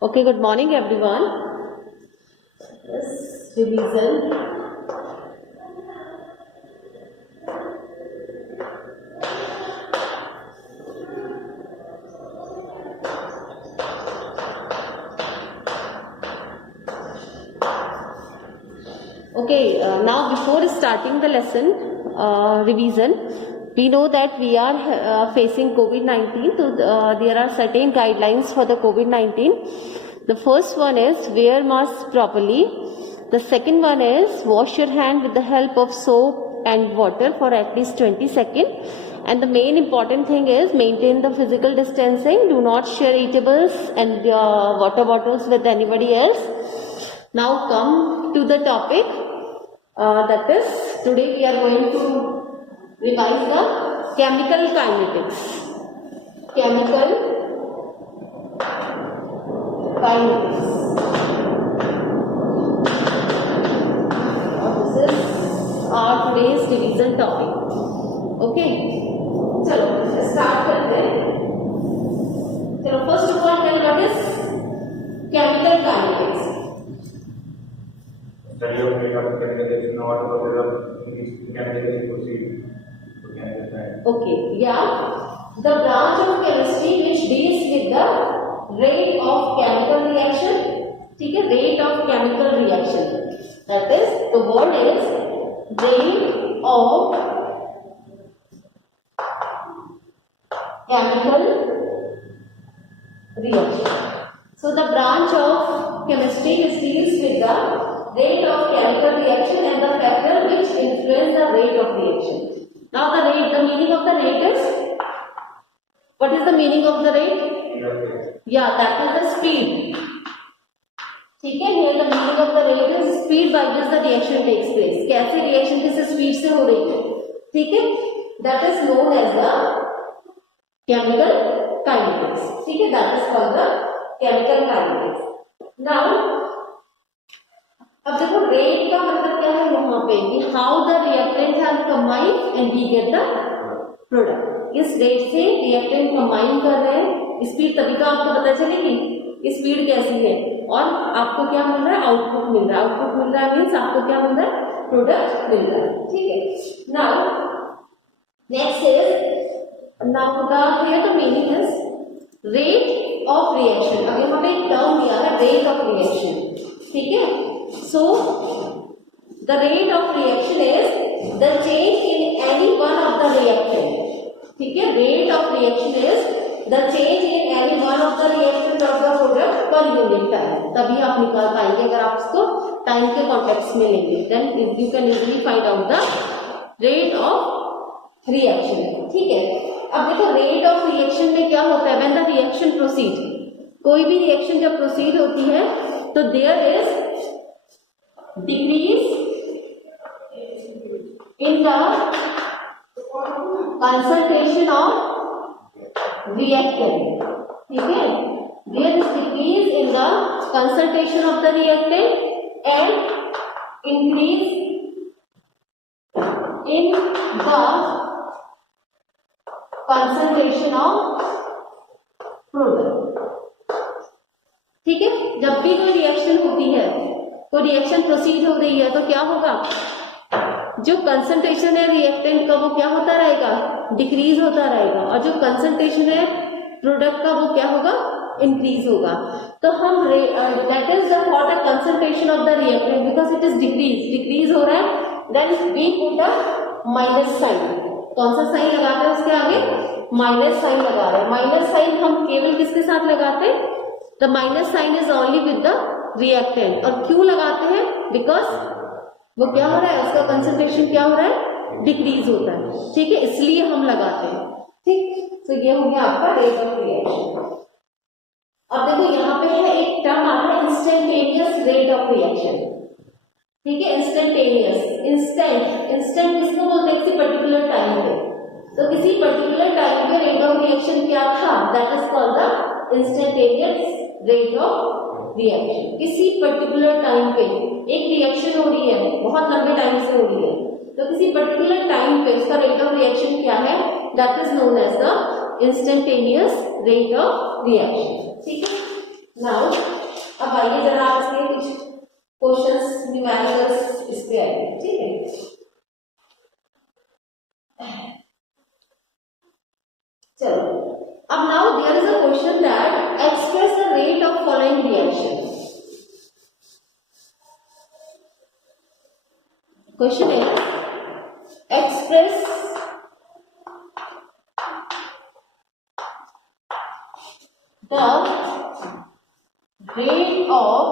Okay, good morning everyone. Yes, revision. Okay, now before starting the lesson, revision, we know that we are facing COVID-19. So there are certain guidelines for the COVID-19. The first one is wear mask properly. The second one is wash your hand with the help of soap and water for at least 20 seconds. And the main important thing is maintain the physical distancing. Do not share eatables and water bottles with anybody else. Now come to the topic. That is, today we are going to revise the chemical kinetics. Chemical kinetics. This is our today's revision topic. Okay. चलो start करते हैं. चलो first of all tell what is chemical kinetics. Study of chemical reaction or chemical proceed. Okay, yeah. The branch of chemistry which deals with the rate of chemical reaction. ठीक है, rate of chemical reaction. That is, the word is rate of chemical reaction. So the branch of chemistry which deals with the rate of chemical reaction and the factor which influence the rate of reaction. Now the meaning of the rate is, what is the meaning of the rate? Yeah, that is the speed. ठीक है, here the meaning of the rate is speed by which the reaction takes place. कैसे reaction किस speed से हो रही है, ठीक है, that is known as the chemical kinetics. ठीक है, that is called the chemical kinetics. Now अब देखो रेट का मतलब क्या है यहाँ पे कि how the reactant have combined and we get the product. इस रेट से रिएक्टेंट कंबाइन कर रहे हैं, स्पीड तभी तो आपको पता चलेगी स्पीड कैसी है और आपको क्या मिल रहा है, आउटपुट मिल रहा है. आउटपुट मिल रहा है मीन्स आपको क्या मिल रहा है, प्रोडक्ट मिल रहा है. ठीक है. Now next is, now the meaning is rate of reaction. अब यहाँ पे एक टर्म दिया है रेट ऑफ रिएक्शन. ठीक है. So, the rate of reaction is the change in any one of the reactant. ठीक है, rate of reaction is the change in any one of the reactant of the product per unit time. तभी आप निकाल पाएंगे अगर आप इसको टाइम के कॉन्टेक्स्ट में लेंगे. Then you can easily find out the rate of reaction. ठीक है. अब देखो rate of reaction में क्या होता है, when the reaction proceed, कोई भी reaction जब proceed होती है तो there is decrease in the concentration of reactant. ठीक है, there is decrease in the concentration of the reactant and increase in the concentration of product. ठीक है, जब भी कोई रिएक्शन होती है तो रिएक्शन प्रोसीड हो रही है तो क्या होगा, जो कंसंट्रेशन है रिएक्टेंट का वो क्या होता रहेगा, डिक्रीज होता रहेगा, और जो कंसंट्रेशन है प्रोडक्ट का वो क्या होगा, इंक्रीज होगा. तो हम that is the for the concentration of the reactant because it is decrease हो रहा है, then we put the minus sign. कौन सा साइन लगाते हैं उसके आगे, माइनस साइन लगा रहे हैं. माइनस साइन हम केवल किसके साथ लगाते हैं, the minus sign is only with the reactant. और क्यों लगाते हैं, बिकॉज वो क्या हो रहा है, उसका कंसंट्रेशन क्या हो रहा है, डिक्रीज होता है. ठीक है, इसलिए हम लगाते हैं. ठीक, तो ये हो गया आपका रेट ऑफ रिएक्शन. अब देखो यहाँ पे है एक टर्म आता है इंस्टेंटेनियस रेट ऑफ रिएक्शन. ठीक है, इंस्टेंटेनियस, इंस्टेंट किसको बोलते हैं, किसी पर्टिकुलर टाइम पे. तो किसी पर्टिकुलर टाइम पे रेट ऑफ रिएक्शन क्या था, that is called the instantaneous rate of reaction. किसी पर्टिकुलर टाइम पे एक रिएक्शन हो रही है, बहुत लंबे टाइम से हो रही है, तो किसी पर्टिकुलर टाइम पे उसका रेट ऑफ रिएक्शन क्या है, that is known as the instantaneous rate of reaction. ठीक है. नाउ आइए जरा आप इसके कुछ क्वेश्चंस न्यूमेरिकल्स इस पे आइए, ठीक है। चलो, अब now there is a question that express the rate of following reaction. Question है express the rate of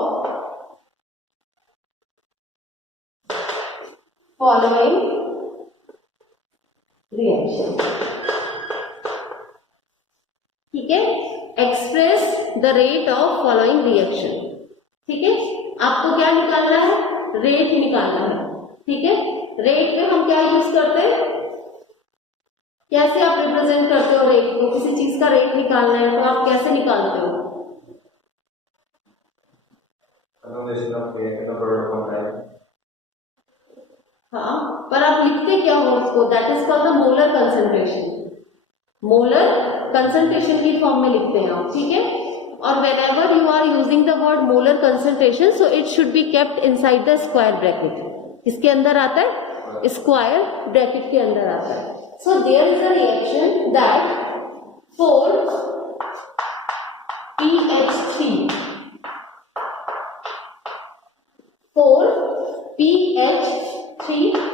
following reaction, ठीक है। Express the rate of following reaction, ठीक है। आपको क्या निकालना है, रेट निकालना है, ठीक है। रेट में हम क्या यूज करते हैं, कैसे आप रिप्रेजेंट करते हो रेट को, किसी चीज का रेट निकालना है तो आप कैसे निकालते हो? हाँ, पर आप लिखते क्या हो उसको, that is called the molar concentration. Molar concentration की फॉर्म में लिखते हैं आप, ठीक है। और whenever you are using the word molar concentration, so it should be kept inside the square bracket. किसके अंदर आता है, स्क्वायर ब्रैकेट के अंदर आता है। So there is a reaction that 4PH3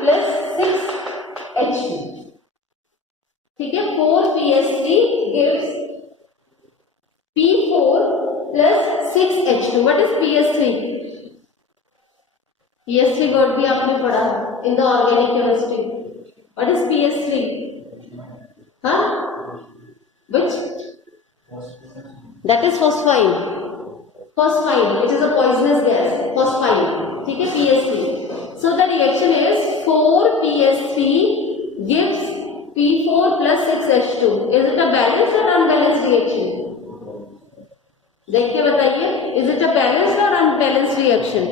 plus 6H2, ठीक है। 4PH3 gives P4 plus 6H2. What is PS3? PS3 word भी आपने पढ़ा in the organic chemistry. What is PS3? Huh? Which? That is phosphine. Phosphine, which is a poisonous gas. Phosphine, ठीक है, PS3. So the reaction is 4PS3 gives P4 plus 6H2. Is it a balanced or unbalanced reaction? देख के बताइए, is it a balanced और unbalanced reaction?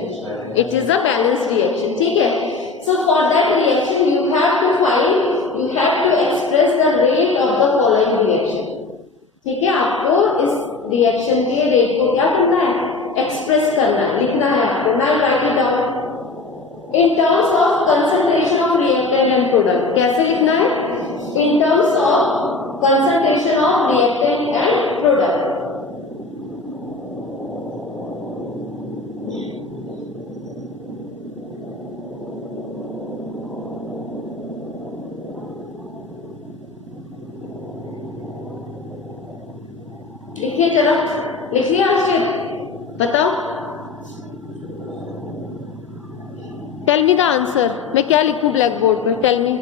It is a balanced reaction, ठीक है। So for that reaction you have to express the rate of the following reaction, ठीक है। आपको इस रिएक्शन के रेट को क्या करना है, एक्सप्रेस करना है, लिखना है आपको। मैं right it down in terms of concentration of reactant and product. कैसे लिखना है, in terms of concentration of reactant and product. लिखिए जरा, लिखिए आशिर, बताओ, टेल मी द आंसर। मैं क्या लिखूं ब्लैक बोर्ड पे, टेल मी।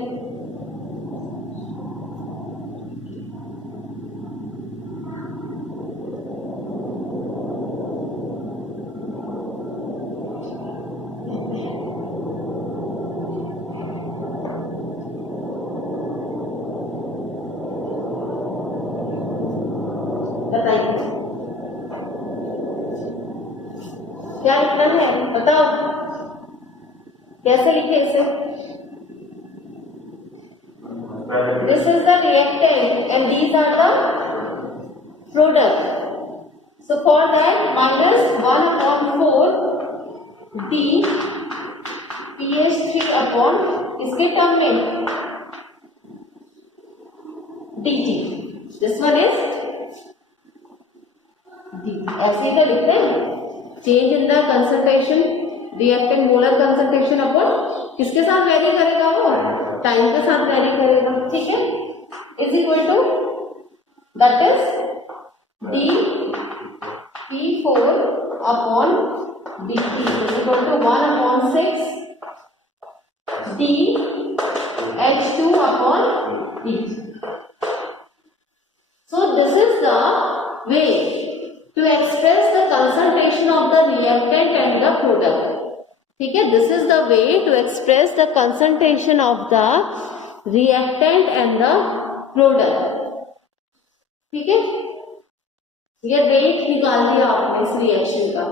बताइए क्या लिखना है, बताओ कैसे लिखे इसे। This is the reactant and these are the product. So for that -1/4 D PH3 upon इसके टर्म में DT। दिस वन इज ऐसे तो लिखते हैं, change in the concentration, reactant molar concentration upon किसके साथ वेरी करेगा, वो टाइम के साथ वेरी करेगा, ठीक है। Is equal to that is D P4 upon DT is equal to 1/6 D H2 upon DT। So this is the way to express the concentration of the reactant and the product, ठीक है। This is the way to express the concentration of the reactant and the product, ठीक है। ये रेट निकाल दिया आपने इस रिएक्शन का।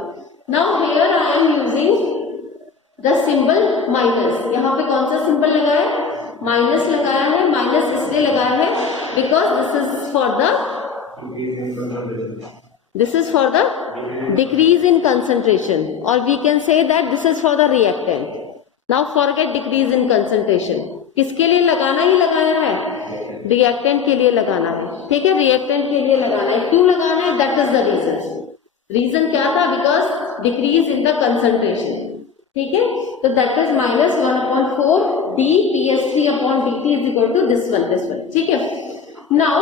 Now here I am using the symbol minus. यहाँ पे कौन सा सिंबल लगाया है, माइनस लगाया है। माइनस इसलिए लगाया है because this is for the This is for the decrease in concentration, or we can say that this is for the reactant. Now forget decrease in concentration. किसके लिए लगाना ही लगाना है? रिएक्टेंट के लिए लगाना है, ठीक है, रिएक्टेंट के लिए लगाना है. क्यों लगाना है? दैट इज द रीजन क्या था? Because decrease in the concentration, ठीक है. तो that is -1/4 dPs3/dt is equal to this one, ठीक है. Now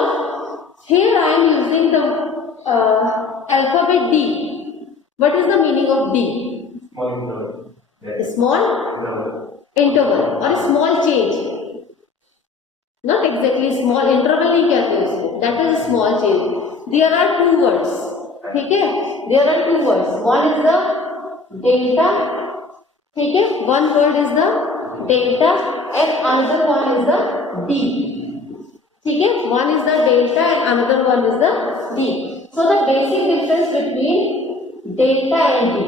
here I am using the alphabet D. What is the meaning of D? Small interval or a small change. Not exactly small interval ही कहते हैं उसको. That is a small change. There are two words. ठीक है? There are two words. One is the delta. ठीक है? One word is the delta and another one is the D. ठीक है? One is the delta and another one is the D. So the basic difference between delta and D,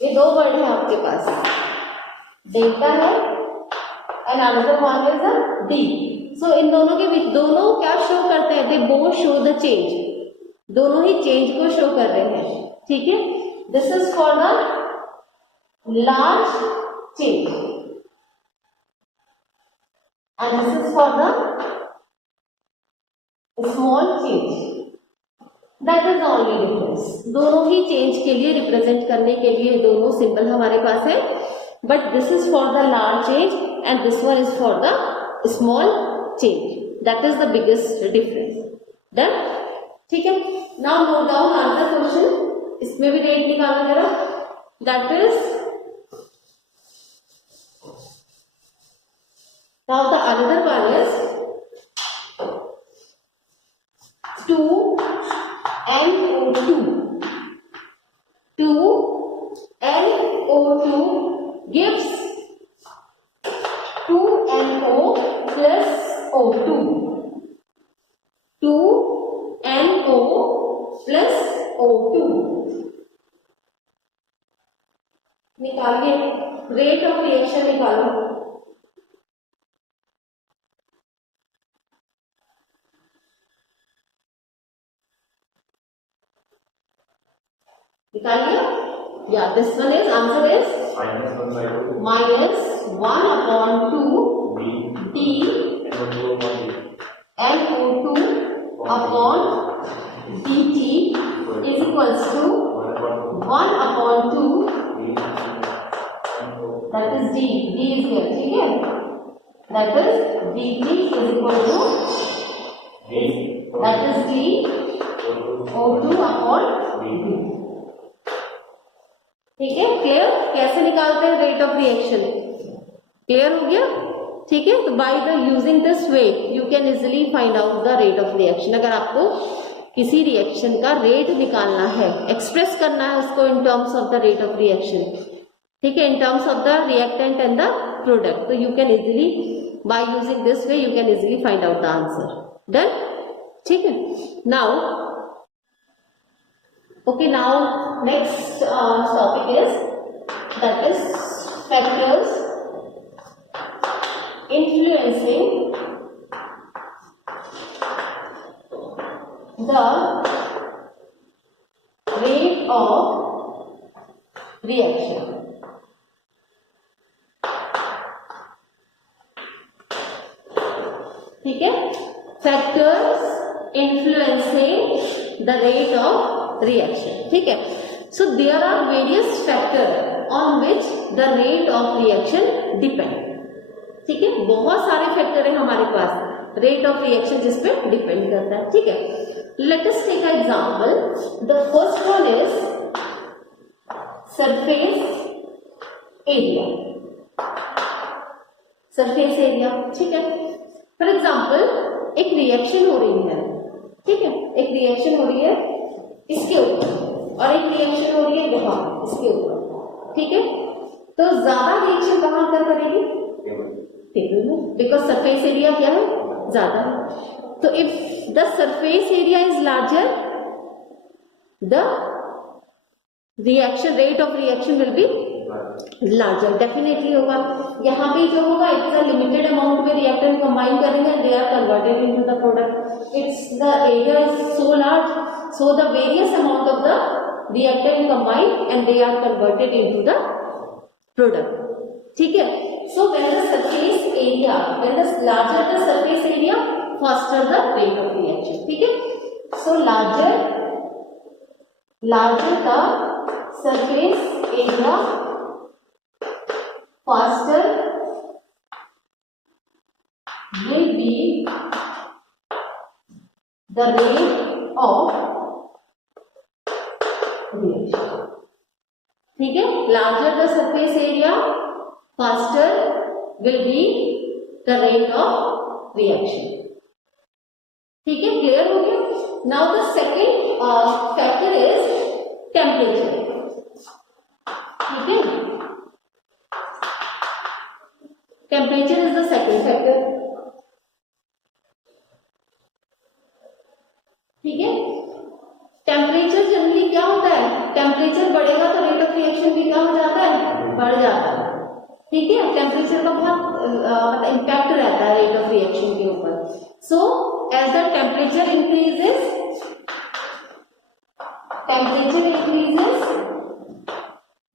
ये दो word है आपके पास, delta है and another one is the D. So इन दोनों के बीच, दोनों क्या शो करते हैं? They both show the change. दोनों ही चेंज को शो कर रहे हैं, ठीक है. This is for the large change and this is for the small change. That is the only difference. दोनों ही चेंज के लिए रिप्रेजेंट करने के लिए दोनों सिंबल हमारे पास है, but this is for the large change and this one is for the small change. That is the biggest difference. Done, ठीक है. Now note down answer question. इसमें भी रेट निकालना जरा. That is now the another one is 2NO2. 2NO2 gives 2NO plus O2. 2NO plus O2. निकालिए, rate of reaction निकालो. निकालिए. या this one is answer is -1/2 D NO2 upon dt is equals to 1/2, that is D. D is here, ठीक है. That is dt is equal to, that is D O2 upon dt. ठीक है, क्लियर? कैसे निकालते हैं रेट ऑफ रिएक्शन? क्लियर हो गया, ठीक है. तो by the using this way you can easily find out the rate of reaction. अगर आपको किसी रिएक्शन का रेट निकालना है, एक्सप्रेस करना है उसको in terms of the rate of reaction, ठीक है, in terms of the reactant and the product, तो you can easily by using this way you can easily find out the answer. Done, ठीक है. Now okay, now next topic is, that is factors influencing the rate of reaction. ठीक है, factors influencing the rate of reaction, ठीक है. So there are various factors on which the rate of reaction depend, ठीक है. बहुत सारे फैक्टर है हमारे पास रेट ऑफ रिएक्शन जिस पे डिपेंड करता है, ठीक है. Let us take a example. The first one is surface area. Surface area, ठीक है. फॉर एग्जांपल एक रिएक्शन हो रही है, ठीक है, एक रिएक्शन हो रही है इसके ऊपर और एक रिएक्शन हो रही है यहाँ इसके ऊपर, ठीक है. तो ज्यादा रिएक्शन कहाँ कर करेगी? टेबल में, बिकॉज सरफेस एरिया क्या है? ज्यादा है. तो if the surface area is larger the reaction rate of reaction will be larger. Definitely होगा. यहाँ पे जो होगा इट्स अ लिमिटेड अमाउंट में रिएक्टेंट कंबाइन करेंगे, they are converted into the product. It's the area is so large, So the various amount of the reactant combined and they are converted into the product. ठीक है? So when the surface area, when the larger the surface area, faster the rate of reaction. ठीक है? So larger the surface area, faster will be the rate of reaction. ठीक है? Larger the surface area, faster will be the rate of reaction. ठीक है? Clear हो गया? Now the second factor is temperature. ठीक है? Temperature is the second factor. ठीक है? टेम्परेचर जनरली क्या होता है? टेम्परेचर बढ़ेगा तो रेट ऑफ रिएक्शन भी क्या हो जाता है? बढ़ जाता है. ठीक है? टेम्परेचर का बहुत इम्पैक्ट रहता है रेट ऑफ रिएक्शन के ऊपर. So as the temperature increases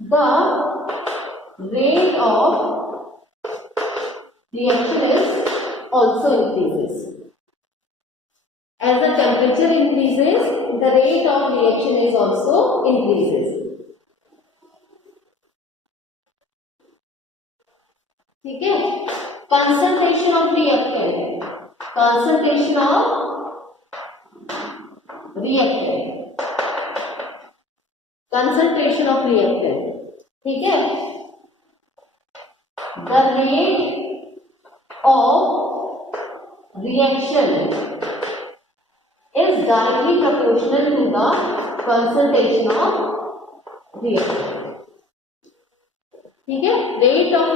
the rate of reaction is also increases. As the temperature increases, the rate of reaction is also increases. ठीक है? Concentration of reactant. ठीक है? The rate of reaction is directly proportional to the concentration of reaction. ठीक है? Rate of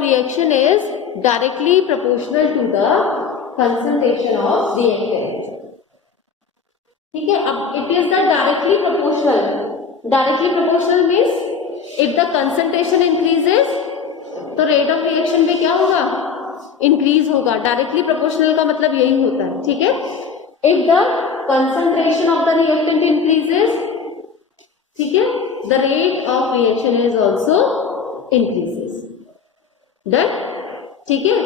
reaction is directly proportional to the concentration of reactant. ठीक है? अब it is the directly proportional means if the concentration increases तो rate of reaction में क्या होगा? इंक्रीज होगा. डायरेक्टली प्रोपोर्शनल का मतलब यही होता है. ठीक है? If the concentration of the reactant increases, ठीक है, the rate of reaction is also increases. Done? ठीक है?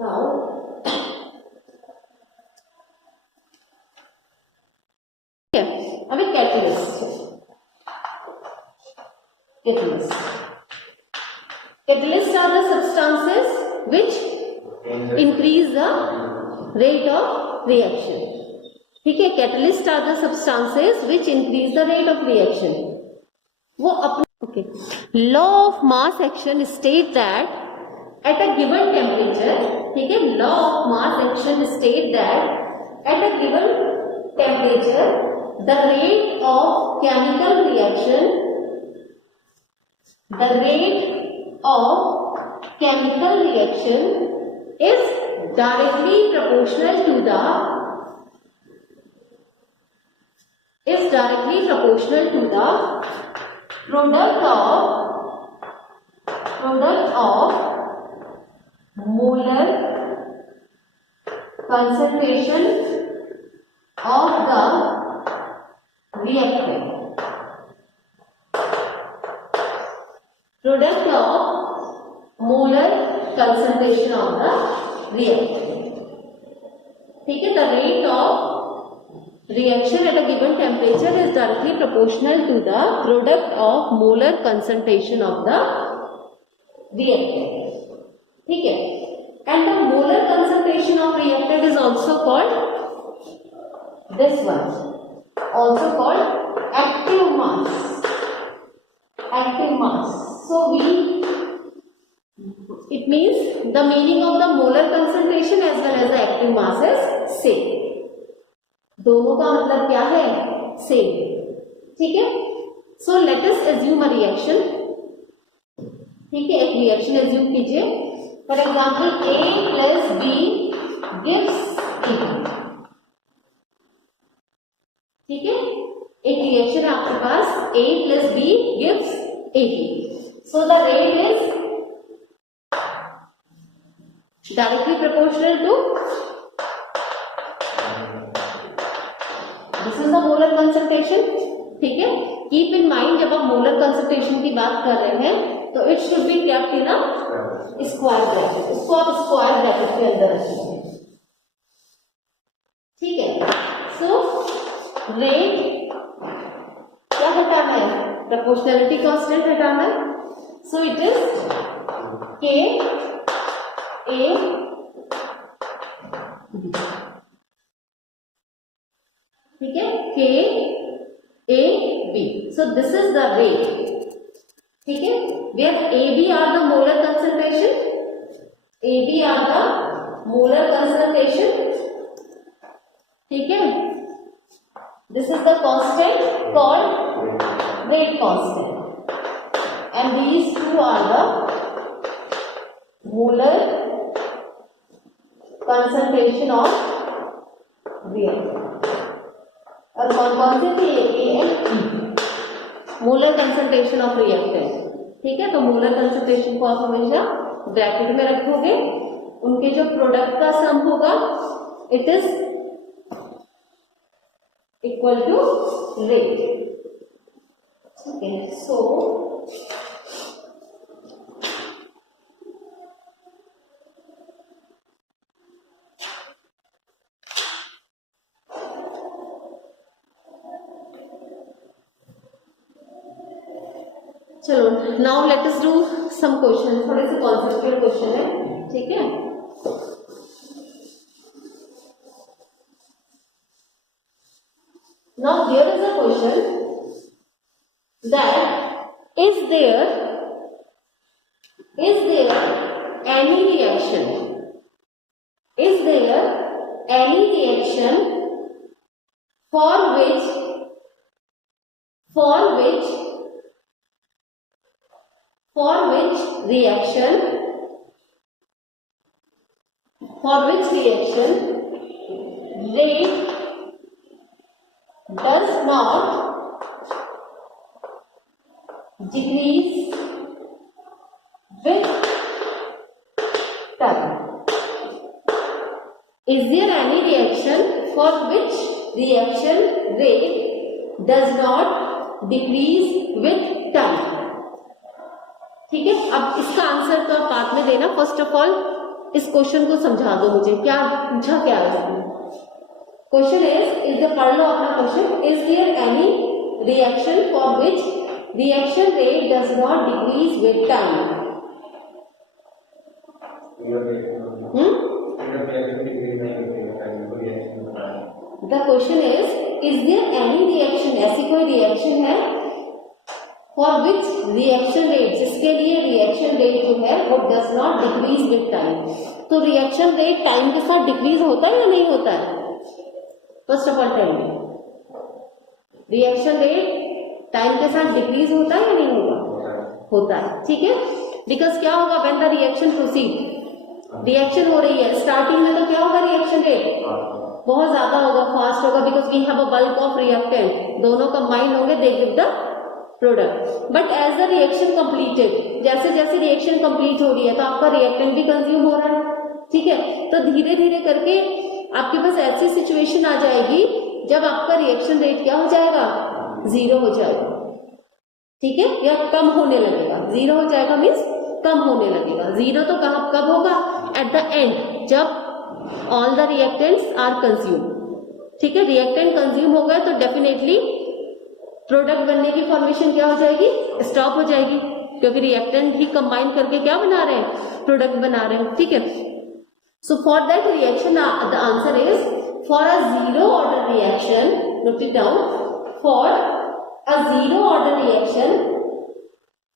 Now, अब एक catalyst are the substances which increase the rate of reaction. ठीक है? Catalyst are the substances which increase the rate of reaction. वो अपने law of mass action state that at a given temperature, ठीक है, law of mass action state that at a given temperature the rate of chemical reaction is directly proportional to the product of molar concentration of the reactant. Product of molar concentration of the reactant. ठीक है? The rate of reaction at a given temperature is directly proportional to the product of molar concentration of the reactant. ठीक है? And the molar concentration of reactant is also called this one, also called active mass. So it means the meaning of the molar concentration as well as the active mass is same. दोनों का मतलब क्या है? सेम है. ठीक है? So let us assume a reaction. ठीक है, एक रिएक्शन एज्यूम कीजिए, for example A plus B gives A, ठीक है, एक रिएक्शन है आपके पास A plus B gives A, so the rate is directly proportional to, this is the molar concentration, ठीक है। कीप इन माइंड जब आप मोलर कंसंट्रेशन की बात कर रहे हैं तो it should be kept in a square bracket, इसको आप स्क्वायर ब्रैकेट के अंदर रखिए, ठीक है। सो रेट क्या हटाना है, प्रोपोर्शनैलिटी कांस्टेंट हटाना है, सो इट इज के ए बी, ठीक है, k A B, so this is the rate, ठीक है, where A B are the molar concentration, A B are the molar concentration, ठीक है, this is the constant called rate constant and these two are the molar concentration of reactant, और कौन से थे A and E, molar concentration of reactant, ठीक है। तो molar concentration को आप हमेशा ब्रैकेट में रखोगे, उनके जो प्रोडक्ट का सम होगा it is equal to rate, ठीक है। सो चलो now let us do some question, थोड़े से कॉन्सेप्चुअल क्वेश्चन है, ठीक है। Now here is a question that is there any reaction, is there any reaction for which reaction rate does not decrease with time. Is there any reaction for which reaction rate does not decrease with time? ठीक है, अब इसका आंसर तो आप बाद में देना, first of all इस क्वेश्चन को समझा दो मुझे, क्या पूछा क्या है इसमें। क्वेश्चन इज द पढ़ लो अपना question, is there any reaction for which reaction rate does not decrease with time. The question is there any reaction, ऐसी कोई रिएक्शन है फॉर विच रिएक्शन रेट, जिसके लिए रिएक्शन रेट जो है वो does not decrease with time. तो reaction rate time के साथ डिक्रीज होता है या नहीं होता है? First of all tell me, reaction rate time के साथ डिक्रीज होता है या नहीं होगा? होता है, ठीक है। बिकॉज क्या होगा, when the reaction proceed, reaction हो रही है, स्टार्टिंग में तो क्या होगा, रिएक्शन रेट बहुत ज्यादा होगा, फास्ट होगा, because we have a bulk of reactant, दोनों कंबाइन होंगे, they give the product. But as the reaction completed, जैसे जैसे रिएक्शन कंप्लीट हो रही है तो आपका रिएक्टेंट भी कंज्यूम हो रहा है, ठीक है। तो धीरे धीरे करके आपके पास ऐसी सिचुएशन आ जाएगी जब आपका रिएक्शन रेट क्या हो जाएगा, जीरो हो जाएगा, ठीक है, या कम होने लगेगा। जीरो हो जाएगा मीन्स कम होने लगेगा। जीरो तो कब होगा, एट द एंड, जब all the reactants are consume, ठीक है। रिएक्टेंट कंज्यूम हो गए तो डेफिनेटली प्रोडक्ट बनने की फॉर्मेशन क्या हो जाएगी, स्टॉप हो जाएगी, क्योंकि रिएक्टेंट ही कंबाइन करके क्या बना रहे हैं, प्रोडक्ट बना रहे हैं, ठीक है। So for that reaction the answer is, for a zero order reaction, note it down, for a zero order reaction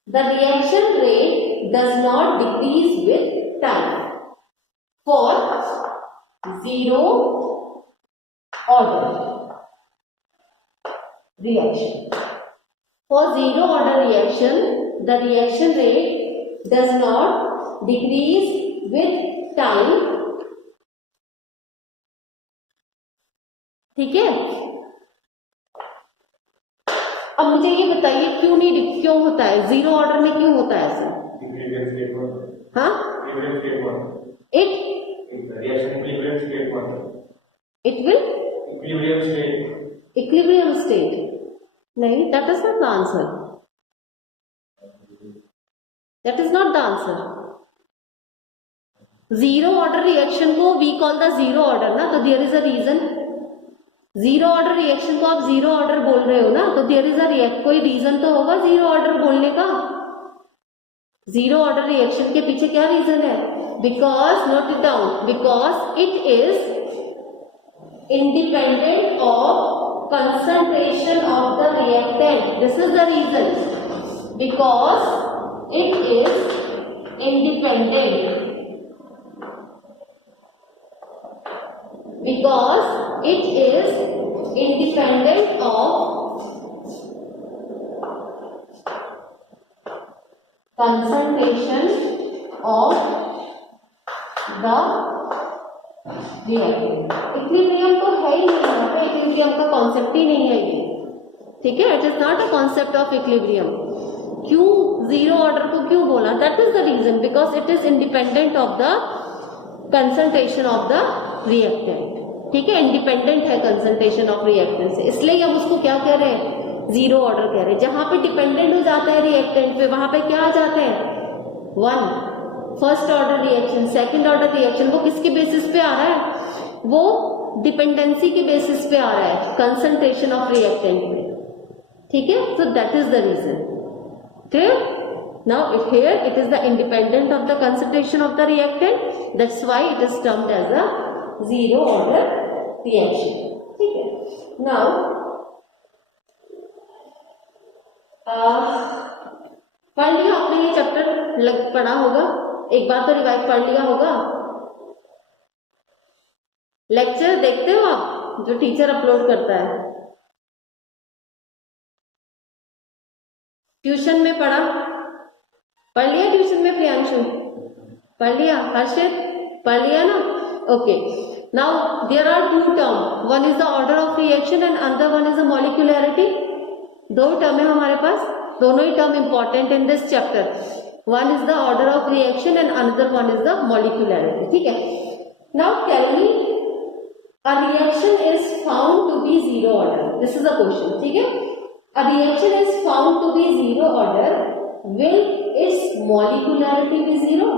the reaction rate does not decrease with time. For zero order reaction, for zero order reaction the reaction rate does not decrease with time. ठीक है, अब मुझे ये बताइए क्यों होता है, zero order में क्यों होता है ऐसा? हाँ, it will equilibrium state. नहीं, that is not the answer. That is not the answer. Zero order reaction को we call the zero order ना, तो there is a reason. Zero order reaction को आप जीरो ऑर्डर बोल रहे हो ना, तो देयर इज अ कोई रीजन तो होगा जीरो ऑर्डर बोलने का. जीरो ऑर्डर रिएक्शन के पीछे क्या रीजन है? Because, note it down, because it is independent of concentration of the reactant. This is the reason, because it is independent, because it is independent of concentration of the reactant. Equilibrium तो है ही नहीं यहाँ पे, इक्विलिब्रियम का कॉन्सेप्ट ही नहीं है ये. ठीक है, it is not a concept of equilibrium. क्यों जीरो ऑर्डर को क्यों बोला? That is the reason, because it is independent of the concentration of the reactant. ठीक है, इंडिपेंडेंट है कंसंट्रेशन ऑफ रिएक्टेंट से, इसलिए हम उसको क्या कह रहे हैं? जीरो ऑर्डर कह रहे हैं. जहां पे डिपेंडेंट हो जाता है रिएक्टेंट पे, वहां पे क्या आ जाते हैं? One, first order reaction, second order reaction. वो किसके बेसिस पे आ रहा है? वो डिपेंडेंसी के बेसिस पे आ रहा है, कंसंट्रेशन ऑफ रिएक्टेंट पे. ठीक है, so that is the reason. Clear? Now it here it is the independent of the concentration of the reactant, that's why it is termed as a zero order reaction. ठीक है, नाउ पढ़ लिया आपने ये चैप्टर, पढ़ा होगा एक बार तो, रिवाइज पढ़ लिया होगा. लेक्चर देखते हो आप जो टीचर अपलोड करता है? ट्यूशन में पढ़ लिया ट्यूशन में? प्रियांशु पढ़ लिया? हर्षित पढ़ लिया ना? Okay, now there are two term, one is the order of reaction and another one is the molecularity. दो टर्म है हमारे पास, दोनों ही term important in this chapter. One is the order of reaction and another one is the molecularity. ठीक है, now tell me, a reaction is found to be zero order. This is a question. ठीक है, a reaction is found to be zero order. Will its molecularity be zero?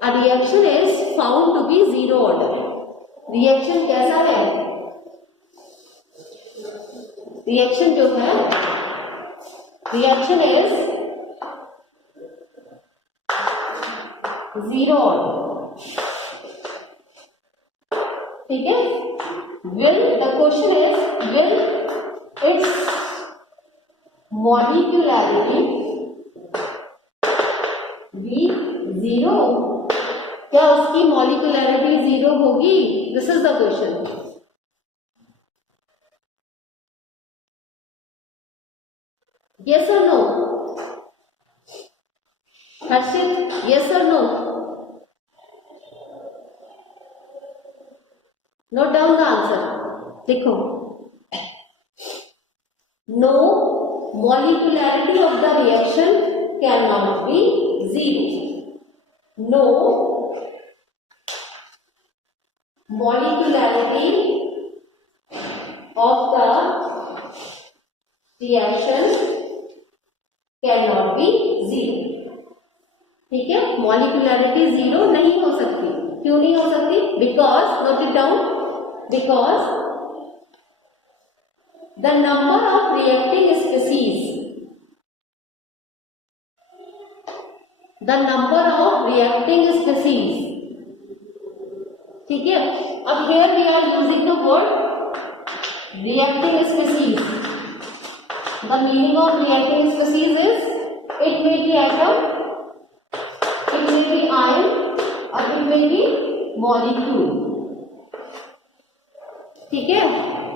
A reaction is found to be zero order. Reaction कैसा है? Reaction जो है, reaction is zero order. ठीक है, will, the question is, will its molecularity be zero? क्या उसकी molecularity zero होगी? This is the question. Yes or no? Harshit, yes or no? Note down the answer. देखो, no molecularity of the reaction cannot be zero. No molecularity of the reaction cannot be zero. ठीक है, molecularity zero नहीं हो सकती. क्यों नहीं हो सकती? Because, note it down, because the number of reacting species, the number of reacting species, ठीक है. अब here we are using the word reacting species. The meaning of reacting species is it may be atom, it may be ion, or it may be molecule. ठीक है,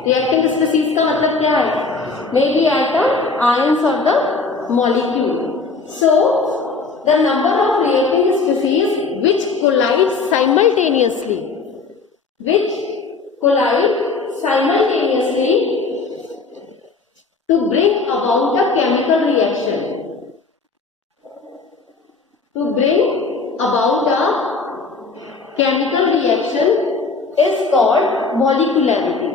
reacting species का मतलब क्या है? May be atom, ions of the molecule. So the number of reacting species which collide simultaneously to bring about a chemical reaction. To bring about a chemical reaction is called molecularity.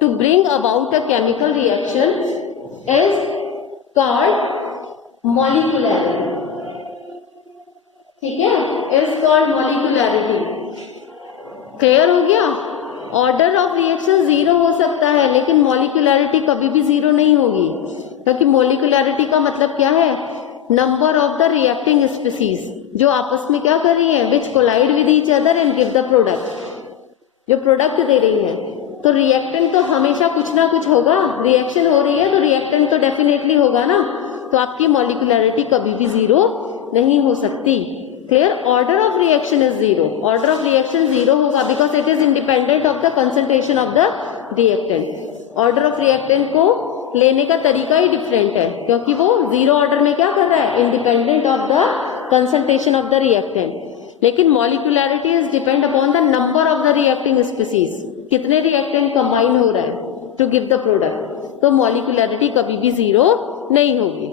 To bring about a chemical reaction is called molecularity. ठीक है, is called molecularity. Clear हो गया? Order of reaction zero हो सकता है लेकिन मॉलिक्यूलैरिटी कभी भी जीरो नहीं होगी, क्योंकि मॉलिक्यूलैरिटी का मतलब क्या है? Number of the reacting species जो आपस में क्या कर रही है, which collide with each other and give the product, जो प्रोडक्ट दे रही है। तो रिएक्टेंट तो हमेशा कुछ ना कुछ होगा, रिएक्शन हो रही है तो रिएक्टेंट तो डेफिनेटली होगा ना, तो आपकी मॉलिक्यूलैरिटी कभी भी जीरो नहीं हो सकती। Clear? Order of reaction is zero, order of reaction zero होगा because it is independent of the concentration of the reactant. Order of reactant को लेने का तरीका ही डिफरेंट है, क्योंकि वो जीरो ऑर्डर में क्या कर रहा है, independent of the concentration of the reactant. लेकिन molecularity is depend upon the number of the reacting species, कितने रिएक्टेंट कंबाइन हो रहा है टू गिव द प्रोडक्ट। तो मॉलिक्यूलैरिटी कभी भी जीरो नहीं होगी।